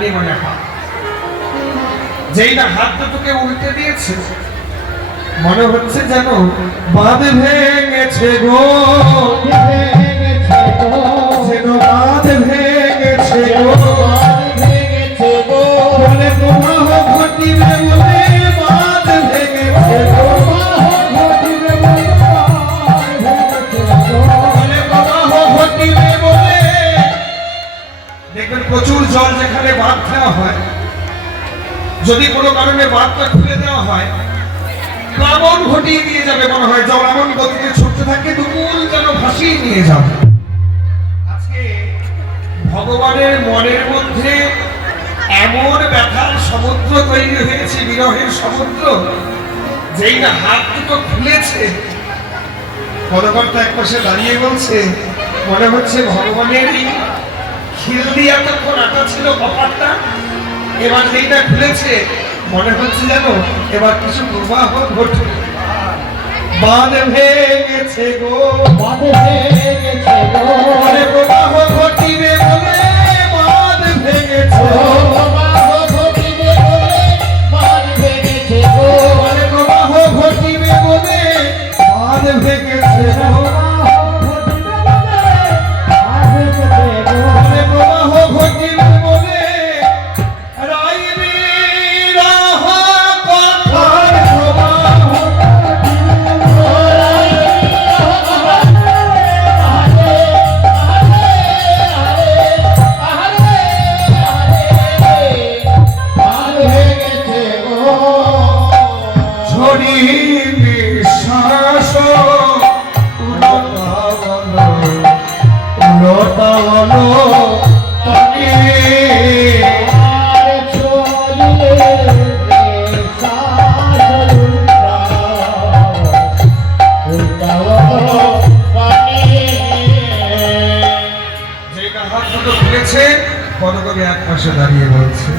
পানি মানে হাত। যেই না হাত দুটোকে উল্টে দিয়েছে, মনে হচ্ছে যেন বাঁধ ভেঙেছে গো, যেন বাঁধ ভেঙেছে গো, বলে প্রবাহ ঘটিবে বলে বাঁধ ভেঙেছে গো, বলে প্রবাহ ঘটিবে বলে। দেখবেন প্রচুর জল যেখানে বাঁধ দেওয়া হয়, যদি কোনো কারণে বাঁধটা খুলে দেওয়া হয়, প্লাবন ঘটিয়ে দিয়ে যাবে মনে হয়, জল এমন গতিতে ছুটতে থাকে দুকুল যেন ভাসিয়ে নিয়ে যাবে। আজকে ভগবানের মনের মধ্যে এমন ব্যথার সমুদ্র তৈরি হয়েছে, বিরহের সমুদ্র, যেই না হাত দুটো খুলেছে, পদকর্তা এক পাশে দাঁড়িয়ে বলছে মনে হচ্ছে ভগবানের এই খিল দিয়ে এতক্ষণ আটা ছিল কপারটা, এবার যেইটা খুলেছে মনে হচ্ছে যেন এবার কিছু প্রবাহ ঘটে। বাঁধ ভেঙেছে গো, বাঁধ ভেঙেছে গো, বলে প্রবাহ ঘটিবে বলে বাঁধ ভেঙেছে, প্রবাহ ঘটিবে বলে বাঁধ ভেঙেছে গো, বলে প্রবাহ ঘটিবে বলে বাঁধ ভেঙেছে গো, বলে প্রবাহ ঘটিবে বলে পদকবি এক পাশে দাঁড়িয়ে বলছে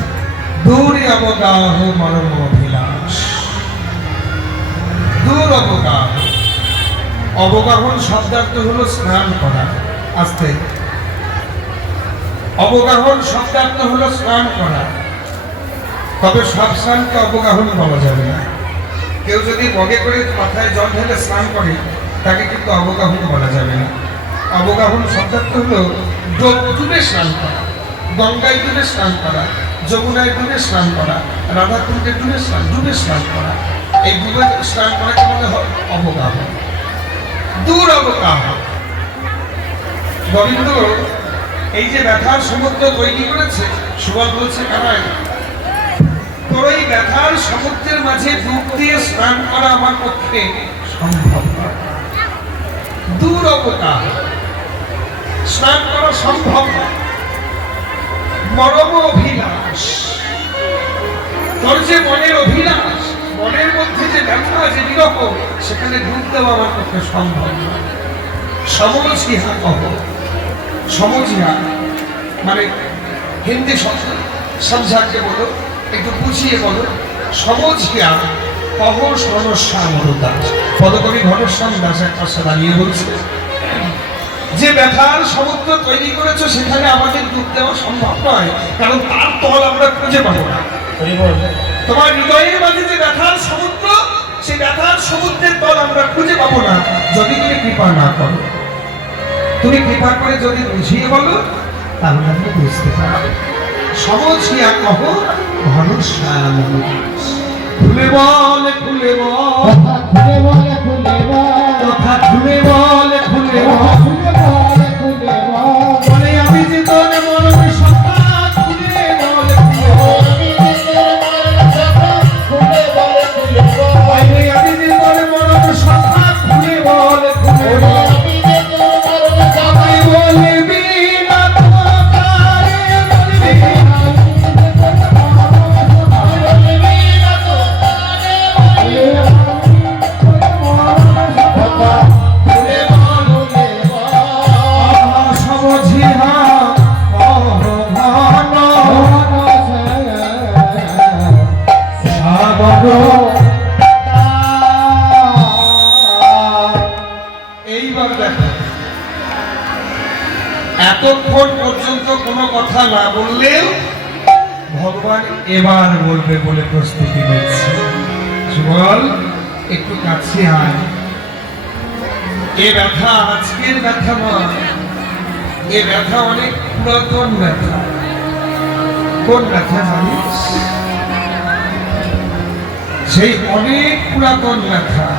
দূরে অবগাহ মরম অভিলাষ। দূর অবগাহ, অবগাহন শব্দার্থ হলো স্নান করা। আস্তে, অবগাহন শব্দার্থ হলো স্নান করা। তবে সব স্নানকে অবগাহন বলা যাবে না। কেউ যদি মগে করে মাথায় জল ঢেলে স্নান করে তাকে কিন্তু অবগাহন বলা যাবে না। অবগাহন শব্দার্থ হলো ডুবে স্নান করা, গঙ্গায় ডুবে স্নান করা, যমুনায় ডুবে স্নান করা, রাধাকুণ্ডে ডুবে স্নান করা। এই ডুবে স্নান করাকে বলা হয় অবগাহন। দূর অবগাহ। গোবিন্দ এই যে ব্যথার সমুদ্র তৈরি করেছে, সুবল বলছে কানাই তোর এই ব্যথার সমুদ্রের মাঝে ডুব দিয়ে স্নান করা আমার পক্ষে সম্ভব নয়। দূর অবগাহ, স্নান করা সম্ভব নয়। মরম অভিলাষ, তোর যে মনের অভিলাষ, মনের মধ্যে যে ব্যথা, যে বিরহ, সেখানে ডুব দেওয়া আমার পক্ষে সম্ভব নয়। সমজিহা কহ, সমজিহা মানে হিন্দি শব্দ, সমঝাকে বলো, একটু বুঝিয়ে বলো। সমজিহা কহ ঘনশ্যাম দাস। পদকবি ঘনশ্যাম দাস এক পাশে দাঁড়িয়ে বলছে যে ব্যথার সমুদ্র তৈরি করেছো সেখানে আমাদের ডুব দেওয়া সম্ভব নয়, কারণ তার তল আমরা খুঁজে পাবো না। তোমার হৃদয়ের মাঝে যে ব্যথার সমুদ্র, সেই ব্যথার সমুদ্রের তল আমরা খুঁজে পাবো না যদি তুমি কৃপা না করো। তুমি কৃপা করে যদি বুঝিয়ে বলো তাহলে আমরা বুঝতে পারবো। সমঝিয়া কহ ঘনশ্যাম দাস। খুলে বলে খুলে বল, খুলে বলে খুলে বল, কথা খুলে বলে খুলে বল, খুলে বল, বলে আমি যে তোর মরণ সত্তা, খুলে বলে খুলে বল, খুলে বলে খুলে বল, আমি যে তোর মরণ সত্তা, খুলে বলে খুলে বল, আমি যে তোর মরণ সত্তা, বলবি না তো কারে বলবি না, এতক্ষণ পর্যন্ত কোনো কথা না বললেও ভগবান এবার বলবে বলে প্রস্তুতি নিচ্ছে। সুবল একটু কাছে আয়। এ ব্যথা আজকের ব্যথা নয়, এ ব্যথা অনেক পুরাতন ব্যথা। কোন ব্যথা জানিস? সেই অনেক পুরাতন ব্যথা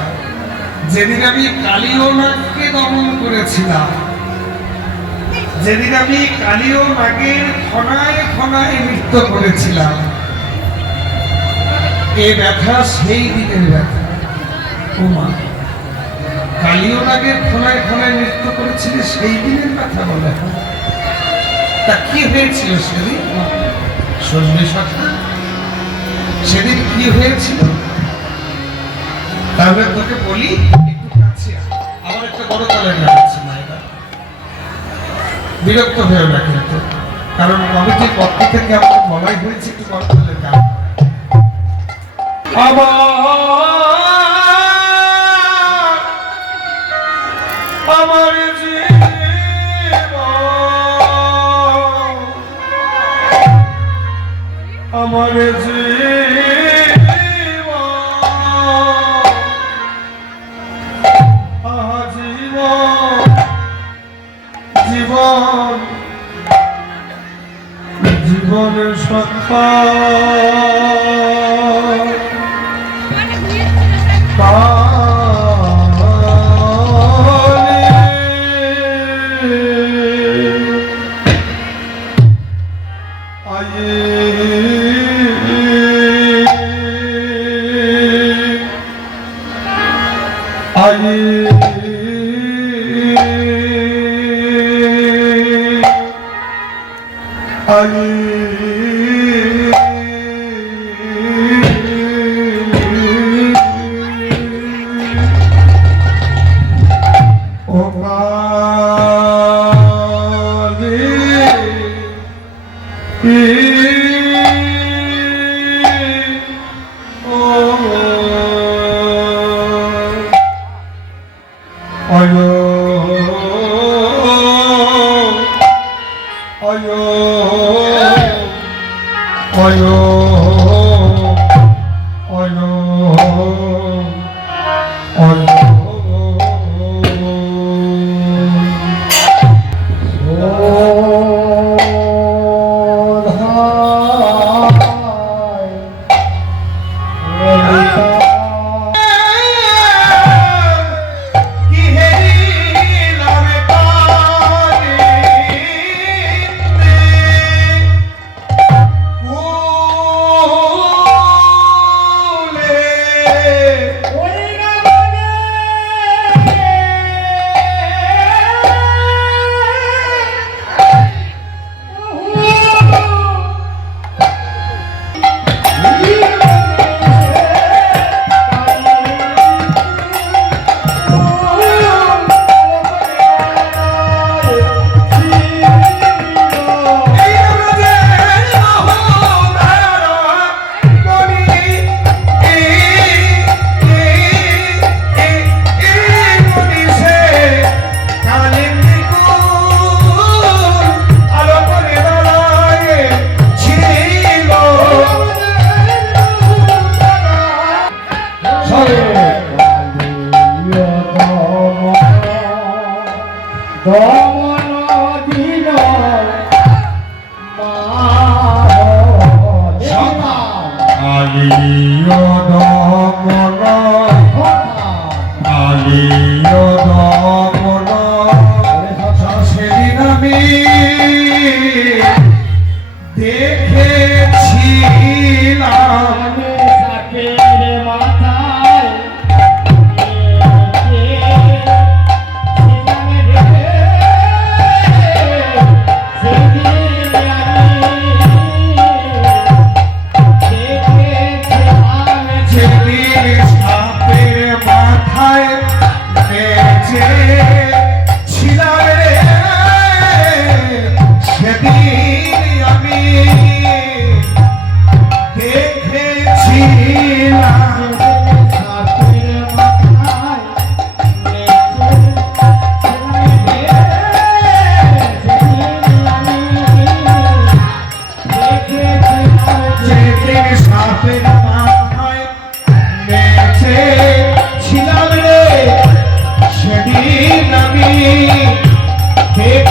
যেদিন আমি কালীয় নাগকে দমন করেছিলাম, যেদিন আমি কালীয় নাগের খনায় খনায় নৃত্য করেছিলাম, এ ব্যথা সেই দিনের ব্যথা। ওমা, কালীয় নাগের খনায় খনায় নৃত্য করেছিলে সেই দিনের ব্যথা বলে? তা কি হয়েছিল সেদিন? শুনবি সখা, সেদিন কি হয়েছিল? তাহলে তোকে বলি, একটু কাছে আমার একটা বড় তলের গান আছে মায়েরা, বিরক্ত হয়েও না কিন্তু, কারণ কমিটির পক্ষ থেকে আমাকে বলাই হয়েছে একটু বড় তলের গান। আমার আমার জীবন জীবনের সত্তা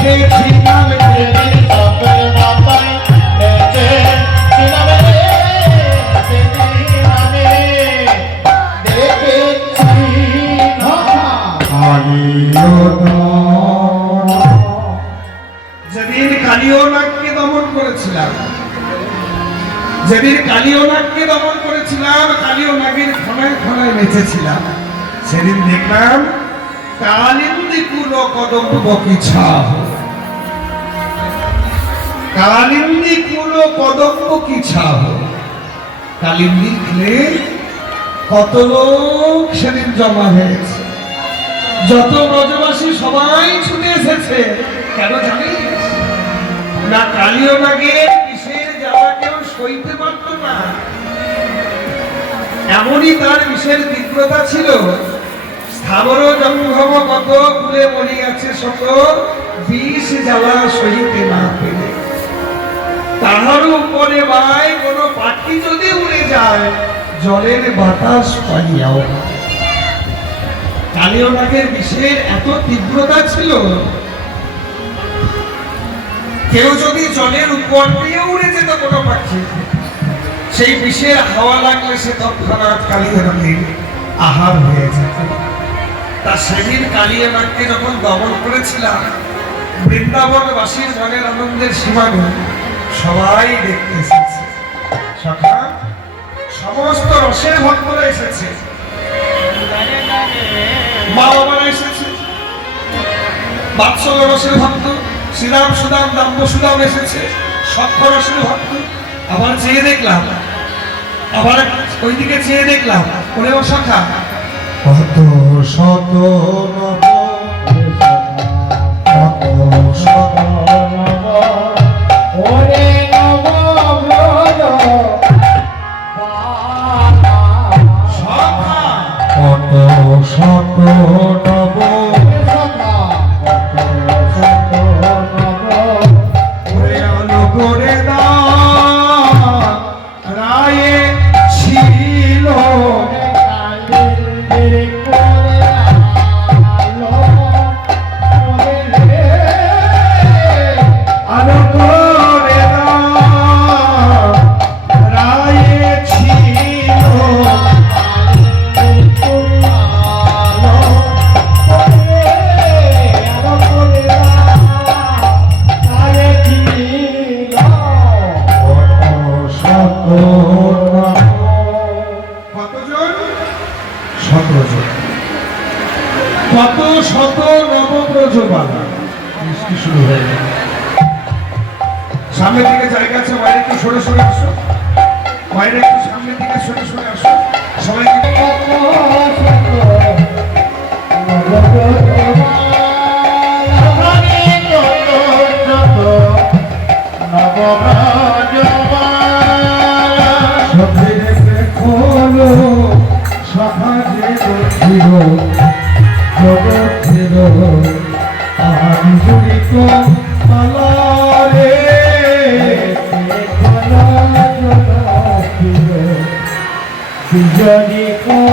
দেখেছিলাম সেদিন সাপের মাথায় নেচেছিলাম রে, সেদিন আমি দেখেছি যেদিন কালিয়নাগকে দমন করেছিলাম, যেদিন কালিয়নাগকে দমন করেছিলাম, কালিয়নাগের খনায় খনায় নেচেছিলাম, সেদিন দেখলাম কালিন্দী কুল কদম্ব কিছা, কালিন্দী কুল কদম্ব কিছা। কালিন্দী কুলে কত লোক সেদিন জমা হয়েছে, যত ব্রজবাসী সবাই ছুটে এসেছে। কেন জানিস না? কালিয়নাগের বিষের জ্বালা কেউ সইতে পারত না, এমনই তার বিষের তীব্রতা ছিল। স্থাবর জঙ্গম কত কুলে মরি আছে শত, বিষ জ্বালা সইতে না পেরে। তাহার উপরে ভাই কোন পাখি যদি উড়ে যায়, জলের বাতাস পাইয়াও না। কালিয়নাগের বিষের এত তীব্রতা ছিল, কেউ যদি জলের উপর দিয়ে উড়ে যেত কোনো পাখি, সেই বিষের হাওয়া লাগলে সে তৎক্ষণাৎ কালিয়নাগের আহার হয়ে যেত। তা সেদিন কালিয়নাগকে যখন দমন করেছিলাম, বৃন্দাবনবাসীর মনের আনন্দের সীমা নেই, সবাই দেখতে এসেছে। সখা, সমস্ত রসের ভক্তরা এসেছে, মা বাবারা এসেছে, বাৎসল্য রসের ভক্ত শ্রীরাম সুদাম দাম্ব সুদাম এসেছে, সক্ষ রসের ভক্ত। আবার চেয়ে দেখলাম, আবার ওইদিকে চেয়ে দেখলাম, ওরে ও সখা, কত শত নব, কত শত নব, ওরে নব সখা, কত শত নব, ওরে আলো করে দাও রায়ে ছিল, আলো করে দাও রায়ে ছিল, কতজন? 17 জন। কত শত নবব্রজবালা বৃষ্টি শুরু হয়ে গেল। সামনের দিকে জায়গা আছে, বাইরে একটু সরে সরে আসো, বাইরে একটু সামনের দিকে সরে সরে আসো, সবাই যদি কোমারে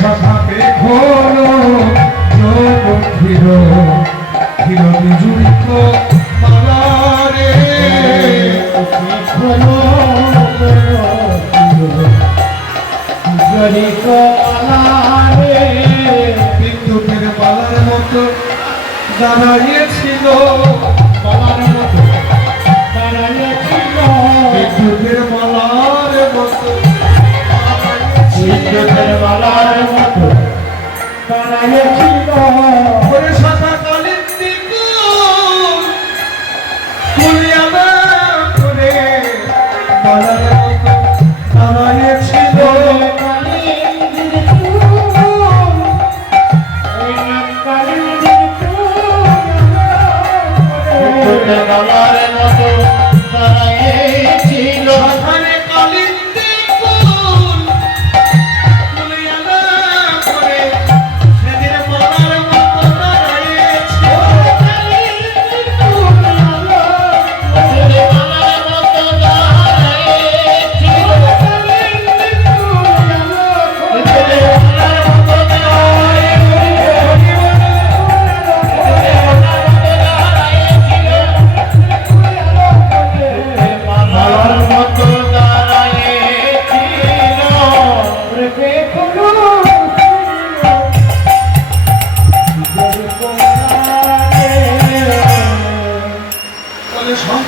সাথে খোলো ক্ষীর ক্ষীর বিজুড়িত মালারে, যদি কোমারে বিদ্যুতের মালার মতো দাঁড়িয়েছিল, মালার মতো দাঁড়াইয়াছিল, বিদ্যুতের মালার মতো বিদ্যুতের মালার মতো দাঁড়াইয়াছিল, ওরে শাখা কালিন্দী কুল কুলিয়ানা করে মালার মতো দাঁড়িয়েছিল, কালিন্দির ফুল, এই নাম কালিন্দির ফুল, বিদ্যুতের মালার মতো দাঁড়াইয়াছিল, শাখারে কালিন্দী কুল কুলিয়ানা করে সেদিন মালার মতো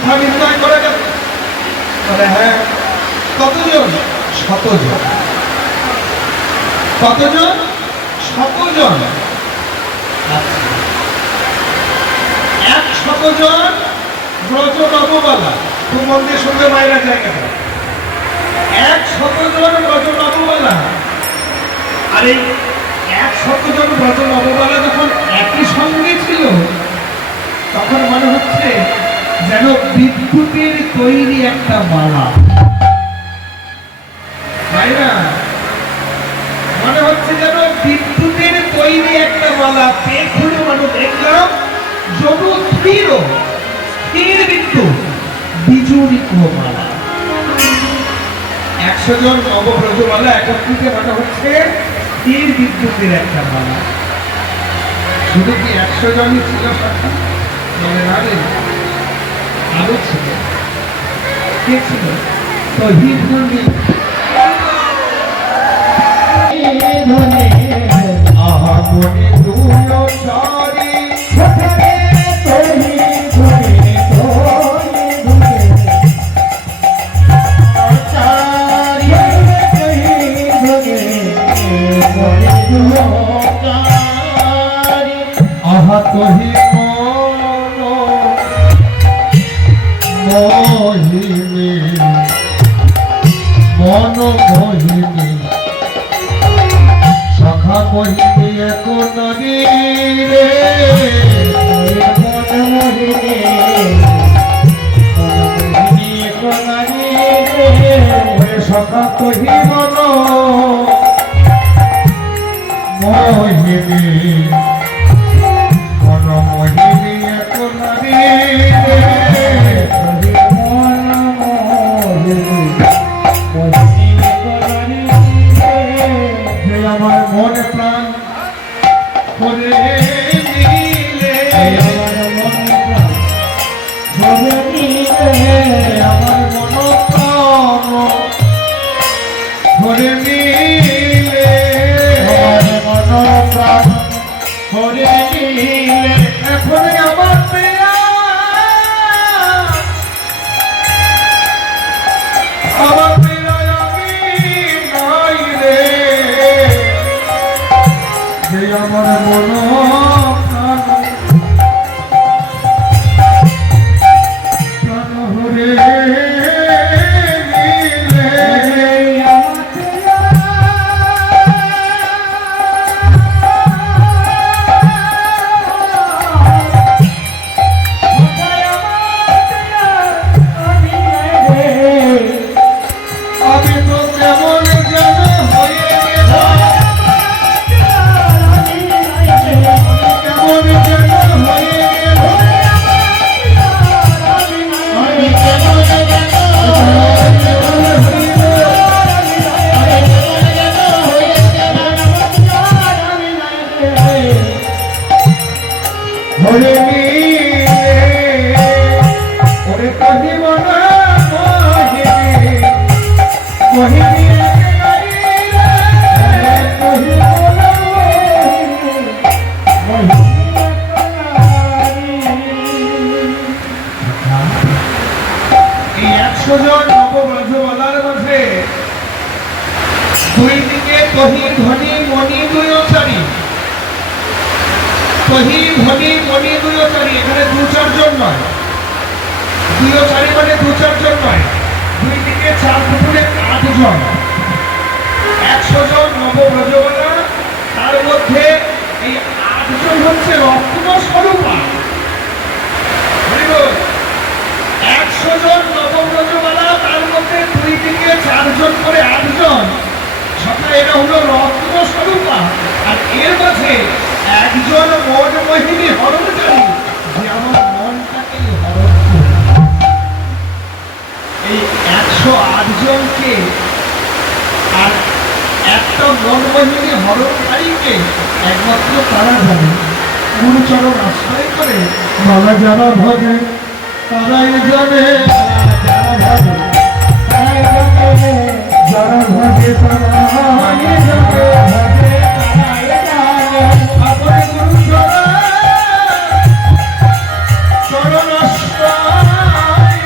সংখ্যা নির্ণয় করা যাবে? বলে হ্যাঁ। কতজন? 100 জন। কতজন? 100 জন। আচ্ছা, 100 জন ব্রজ নববালা। খুব মন দিয়ে শুনতে মায়েরা জায়গাটা। 100 জন ব্রজ নববালা। আর এই 100 জন ব্রজ নববালা যখন একই সঙ্গে ছিল, তখন মনে হচ্ছে যেন বিদ্যুতের তৈরি একটা মালা। মায়েরা, মনে হচ্ছে যেন বিদ্যুতের তৈরি একটা মালা। পেট খুলে মানুষ দেখলাম যদু স্থির বিদ্যুৎ বিজুরিক মালা। 100 জন নবব্রজমালা একত্রিত মনে হচ্ছে স্থির বিদ্যুতের একটা মালা। শুধু কি 100 জনই ছিল সরকার? বলে না রে, আরো ছিল। কে ছিল? তহিদ নবী। আহা মনে দুয়ো চারি আহা তহি মহিমে মন মহিমে সখা মহিমে এক নারী রে মন মহিমে এক নারী রে সখা তহি মন মহিমে মন মহিমে এক নারী রে আমার মনে প্রাণ করে দিলে আমার মন প্রাণ করে দিলে মন প্রাণ করে দিলে এখন আমার প্রিয়া আমার প্রিয়া আমি নাই রে যে আমার মন প্রাণ প্রাণ হরে হরে ওরে কহিব না মহিমী এই 100 জন নবব্রজমালার মধ্যে দুই দিকে তহি ধ্বনি মণি দুয়োচারী। তহি ধ্বনি মণি দুয়োচারী, এখানে 2-4 জন নয়। দুয়োচারী মানে 2-4 জন নয়, দুই দিকে 4 দুপুরে 8 জন। 100 জন নবব্রজমালা, তার মধ্যে এই 8 জন হচ্ছে রত্ন স্বরূপা। 100 জন নবব্রজমালা, তার মধ্যে দুই দিকে 4 জন করে 8 জন। সবাই এরা হলো রত্ন স্বরূপা। আর এর মাঝে একজন মন মোহিনী হরণকারী, যে আমার মনটাকে হরণ করে। এই 108 জনকে আর একটা মন মোহিনী হরণকারীকে একমাত্র তারা জানে। গুরুচরণ আশ্রয় করে মালা যারা ভাবে তারাই জানে, যারা ভাবে তারাই জানে, যারা ভাবে তারাই জানে। আপনি গুরুচরণ চরণ আশ্রয়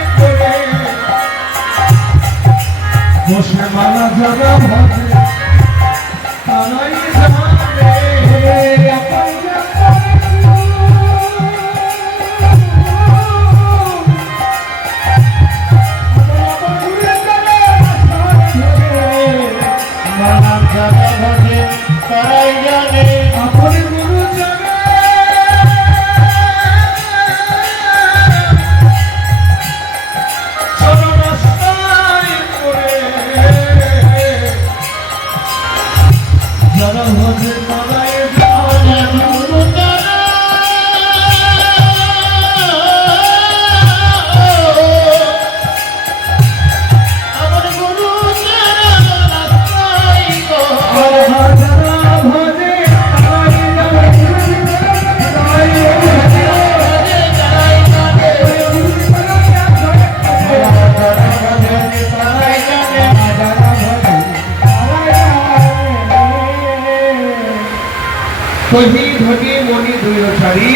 কহি ধনি মণি দুই চারি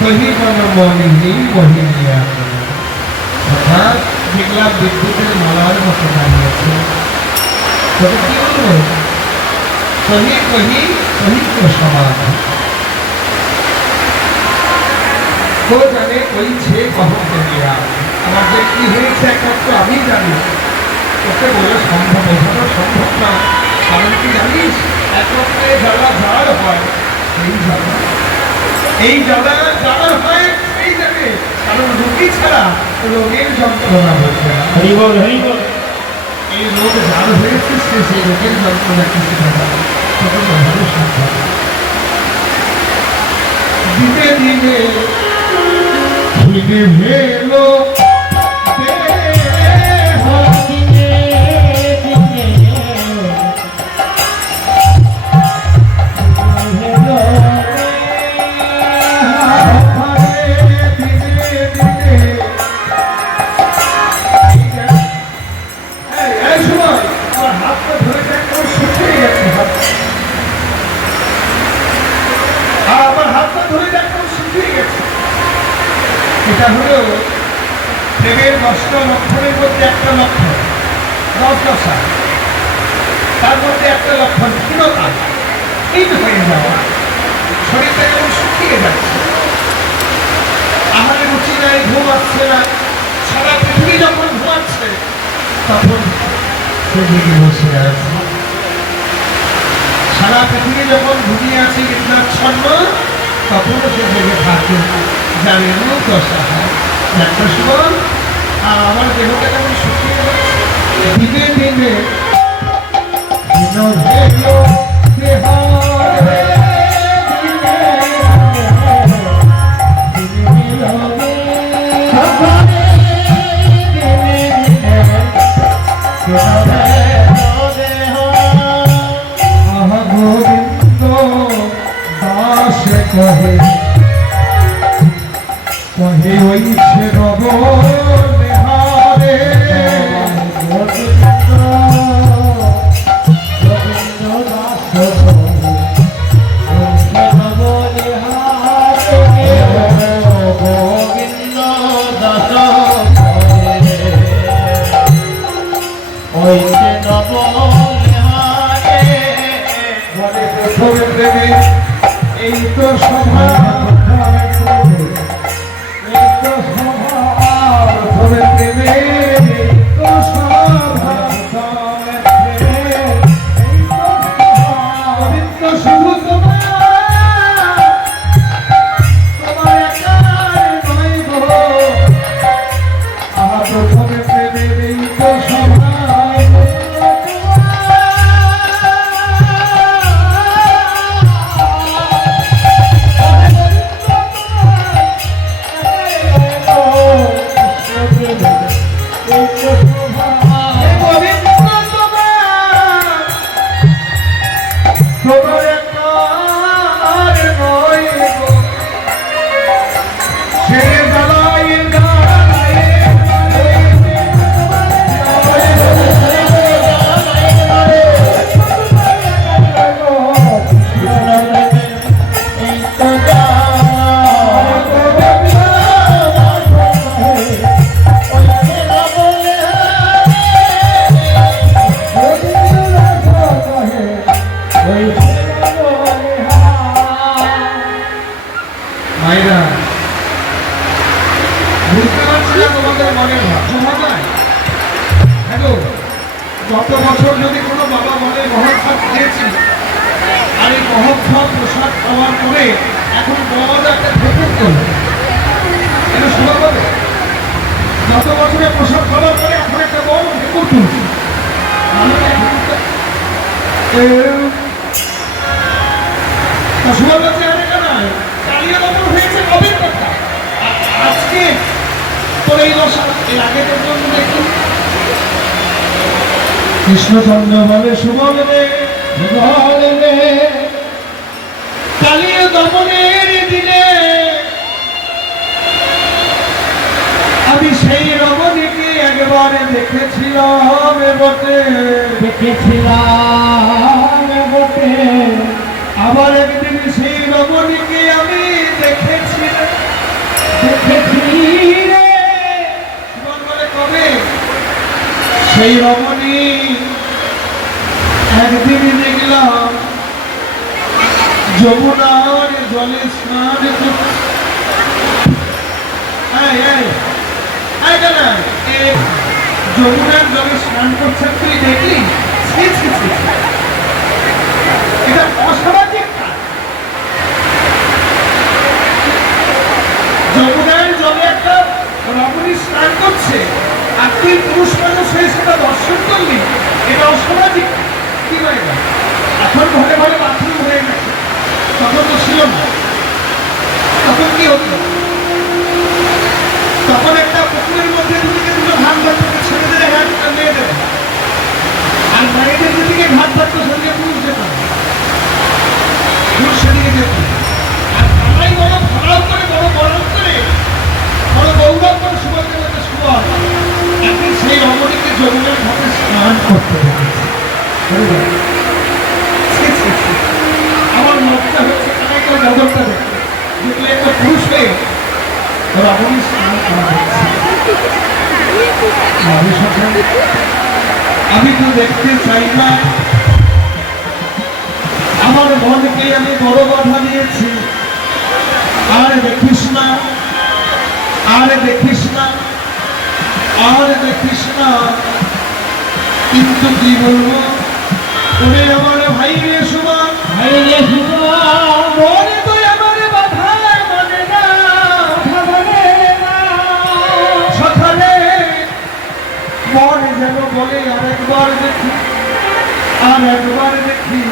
কহি কোন মণি মহিলিয়া অর্থাৎ দেখলাম বিদ্যুতের মালার মতো দাঁড়িয়েছে তবে কি বলবো কহি কহি কহি তো সমান তো জানে কইছে কখন দেয়া আমার যে কি হয়েছে একমাত্র আমি জানি ওকে বলে সম্ভব বোঝানো সম্ভব না কারণ কি জানিস একমাত্র জ্বালা যার হয় এই জ্বালা যার হয় সেই জানে কারণ রোগী ছাড়া রোগের যন্ত্রণা হচ্ছে না হরিবল হরিবল এই রোগ যার হয়েছে সে সেই রোগের যন্ত্রণা কিছু না তখন ভালো সম্ভব দিনে দিনে খিদে ভেলো এটা হলো প্রেমের 10টা লক্ষণের মধ্যে একটা লক্ষণ রসদশা তার মধ্যে একটা লক্ষণ ক্ষীণতা ক্ষীণ হয়ে যাওয়া শরীরটা যেমন শুকিয়ে যাচ্ছে আহারে রুচি নাই ঘুম আসছে না সারা পৃথিবী যখন ঘুমাচ্ছে তখন সে জেগে বসে আছে সারা পৃথিবী যখন ঘুমিয়ে আছে কীটনাচ্ছন্ন তখনও সে জেগে থাকে জানে দশা হয় একটা সময় আর আমার দেহটা যেমন শুকিয়ে যাচ্ছে দিনে দিনে গোবিন্দ দাস কহে কহে ওইছে রব নেহারে গোবিন্দ দাস গোবিন্দ দাস ওইছে রব নেহারে বলে প্রথমে প্রেমে এই তো স্বভাব মায়েরা বুঝতে পারছি না তোমাদের মনের ভাবনা নাই হ্যালো গত বছর যদি কোনো বাবা বলে মহোৎসব খেয়েছি আর এই মহোৎসব প্রসাদ খাওয়ার পরে এখন বড় একটা ঠেকুর করবে এটা শোনা বলে গত বছরে প্রসাদ খাওয়ার পরে এখন একটা বড় ঠেকুর তুলছে শোনা যাচ্ছে কালিয়া বাবু হয়েছে কবির কথা আজকে তোর এই দশা এর আগে পর্যন্ত দেখি কৃষ্ণচন্দ্র বলে সুবল রে কালিয়া দমনের দিনে আমি সেই রমণীকে একবারে দেখেছিলাম বটে আবার একদিন সেই রমণীকে আমি দেখেছি রে। জীবন বলে কবে? সেই রমণী একদিন দেখলাম যমুনার জলে স্নান করছে। যমুনার জলে স্নান করছে তুই দেখলি? ছি, ছি, ছি, ছি। এটা অসামাজিক কাজ। যমুনার জলে একটা রমণী স্নান করছে আর তুই পুরুষ মানুষ হয়ে সেটা দর্শন করলি, এটা অসামাজিক কাজ। কি হয়ে গেল? এখন ঘরে ঘরে বাথরুম হয়ে গেছে, তখন তো ছিল না। তখন কি হতো? তখন একটা পুকুরের মধ্যে দুটো ধান ধরতে ছেলেদের হাত মেয়েদের, আর মেয়েদের দিকে ঘাট ধরতো সঙ্গে পুরুষ যেত, পুরুষ সেদিকে যেত। আর সবাই বড় ভরাও করে বড় গরম করে বড় গৌরব করে সুবলকে বলতে সুবল একদিন সেই রমণীকে যমুনার ঘাটে স্নান করতে দেখেছে। আমার লক্ষ্য হচ্ছে তাই করে জগৎটা দেখে যে তুই একটা পুরুষ হয়ে রমণী স্নান করা হচ্ছে। আমি তো দেখতে চাই না, আমার মনকে আমি বড় বাধা দিয়েছি। আর দেখিস না, আর দেখিস না, আর দেখিস না। কিন্তু কি বলবো, তুমি আমার ভাই রে সুমন, ভাই রে সুমন, মনে তো আমার বাধা মানে না, ভাবনে না। সকালে মন যেন বলে আরেকবার দেখি, আর একবার দেখি।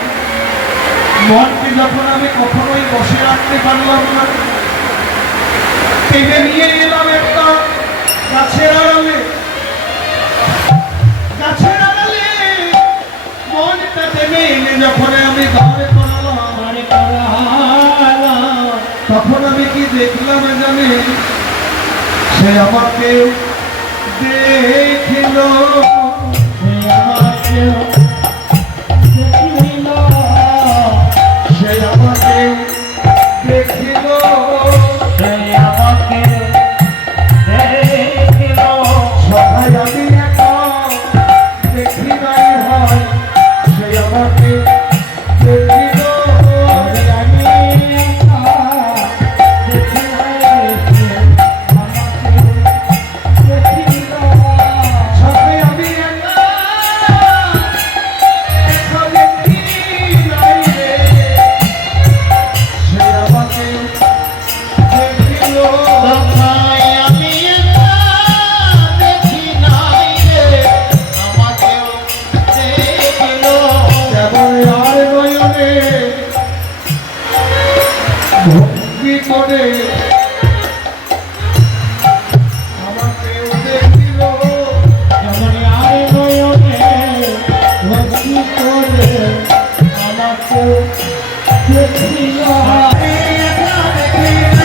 মনকে যখন আমি কখনোই বসে রাখতে পারলাম না, টেনে নিয়ে এলাম একটা গাছের আড়ালে। গাছের আড়ালে মনটা টেনে এনে যখন আমি দাঁড়ে করালাম, তখন আমি কি দেখলাম জানি? সে আমাকে দেখিল, সে আমাকে দেখিল, সে আমাকে দেখিল, সে আমাকে দেখিল। সবাই আমি একা দেখি নাই ভাই, সে আমাকে দেখিল। ওরে আমি একা দেখি নাই, সে আমাকে দেখিল। সবাই আমি একা একা দেখি নাই রে, সে আমাকে দেখিল। কোথায় আমি একা দেখি নাই রে, আমাকেও দেখিল। কেবল আর নয়নে ভক্তি করে আমাকেও দেখিল। যেমন আর নয়নে ভক্তি করে আমাকেও দেখিল। একা দেখি